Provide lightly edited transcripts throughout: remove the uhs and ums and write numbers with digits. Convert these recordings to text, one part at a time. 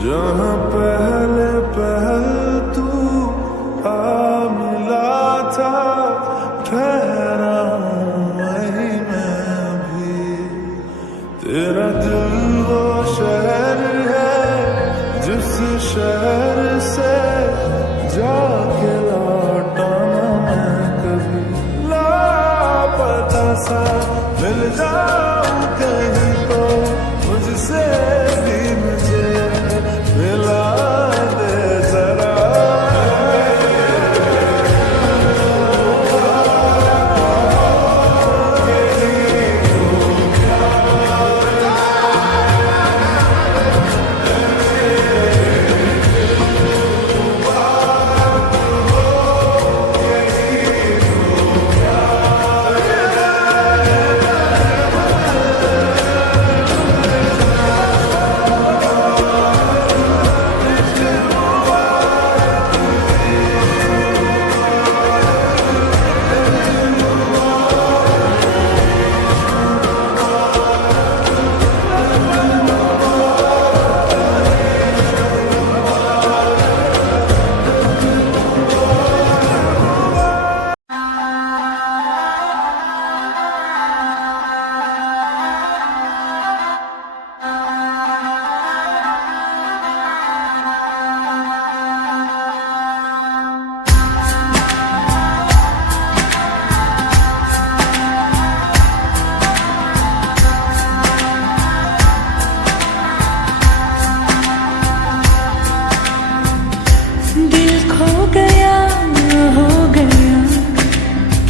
जहाँ पहले पहल तू आ मिला था, ठहरा हूँ वहीं मैं भी। तेरा दिल वो शहर है जिस शहर से जाके लौटा ना मैं कभी। लापता सा मिल जाऊं कहीं तो मुझसे भी मुझे मिला दे जरा।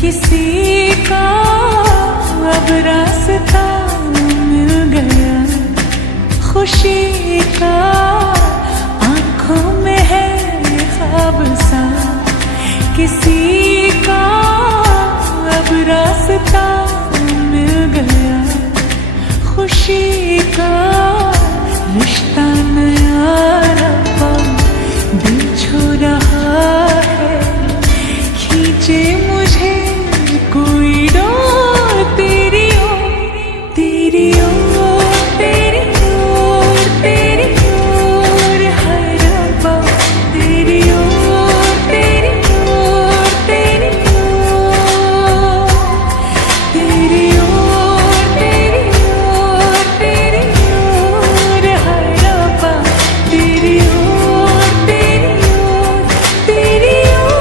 किसी का अब रास्ता मिल गया, खुशी का आंखों में है ख्वाब सा। किसी का अब रास्ता मिल गया, खुशी का रिश्ता नया रब्बा दिल छू रहा है। खींचे मुझे कोई डोर तेरी ओर, तेरी ओर, तेरी ओर, तेरी ओर है रब्बा। तेरी ओर, तेरी ओर, तेरी ओर, तेरी ओर, तेरी ओर, तेरी ओर है रब्बा। तेरी ओर, तेरी ओर, तेरी ओर।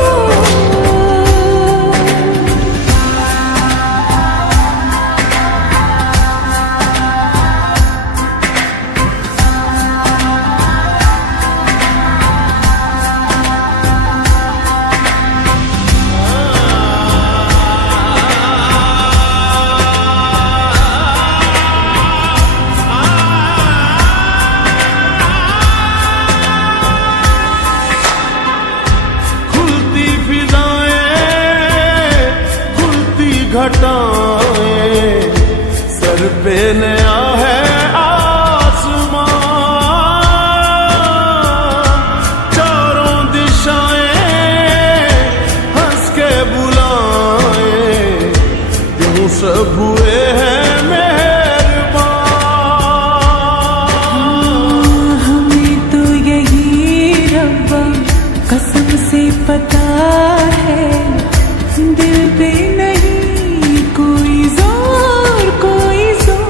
घटाएं सर पे नया है आसमां, चारों दिशाएं हंस के बुलाएं, यूं सब हुए हैं मेहरबान। हमें तो यही रब्बा कसम से पता है, दिल पे नहीं कोई जोर, कोई जोर,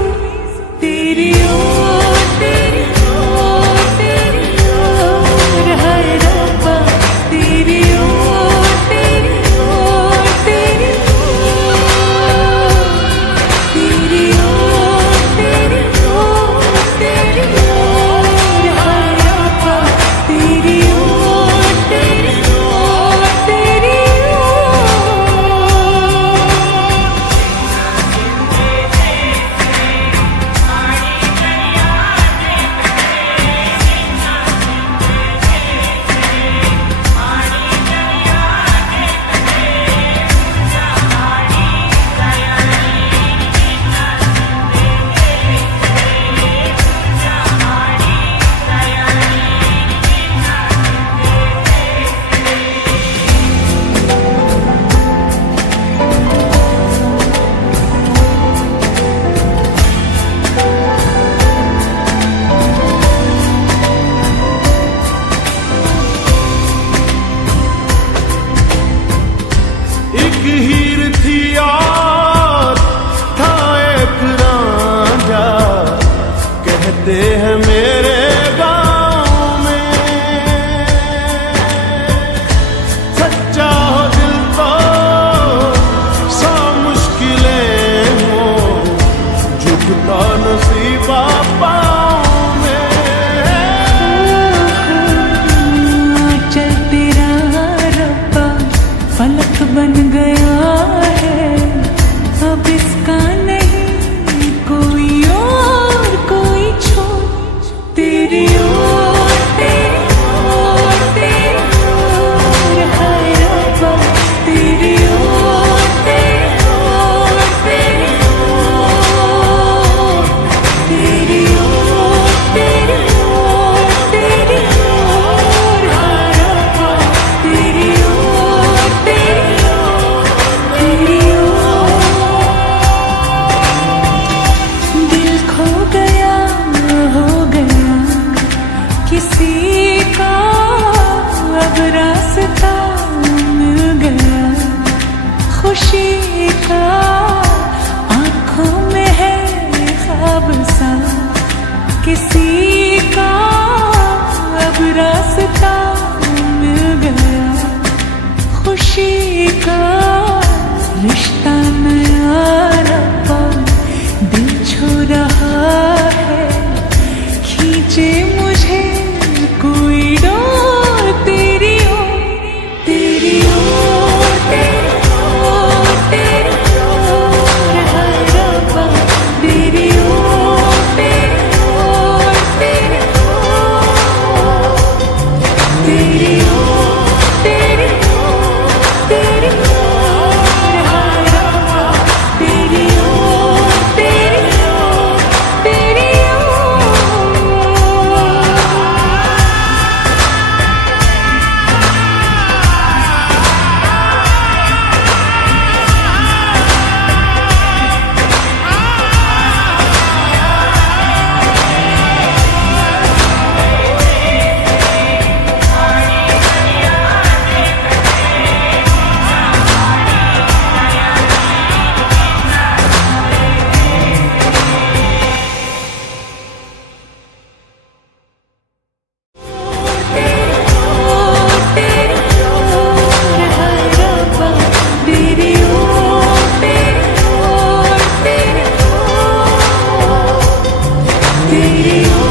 खुशी का आंखों में है ख्वाब सा, किसी का अब रास्ता मिल गया, खुशी का रिश्ता नया रब्बा दिल छू रहा है, खींचे मुझे कोई डोर तेरी ओर, तेरी ओर, तेरी ओर, तेरी ओर है रब्बा, तेरी ओर, तेरी ओर, तेरी ओर, तेरी ओर, तेरी ओर, तेरी ओर है रब्बा, तेरी ओर, तेरी ओर, तेरी ओर। तेरी ओर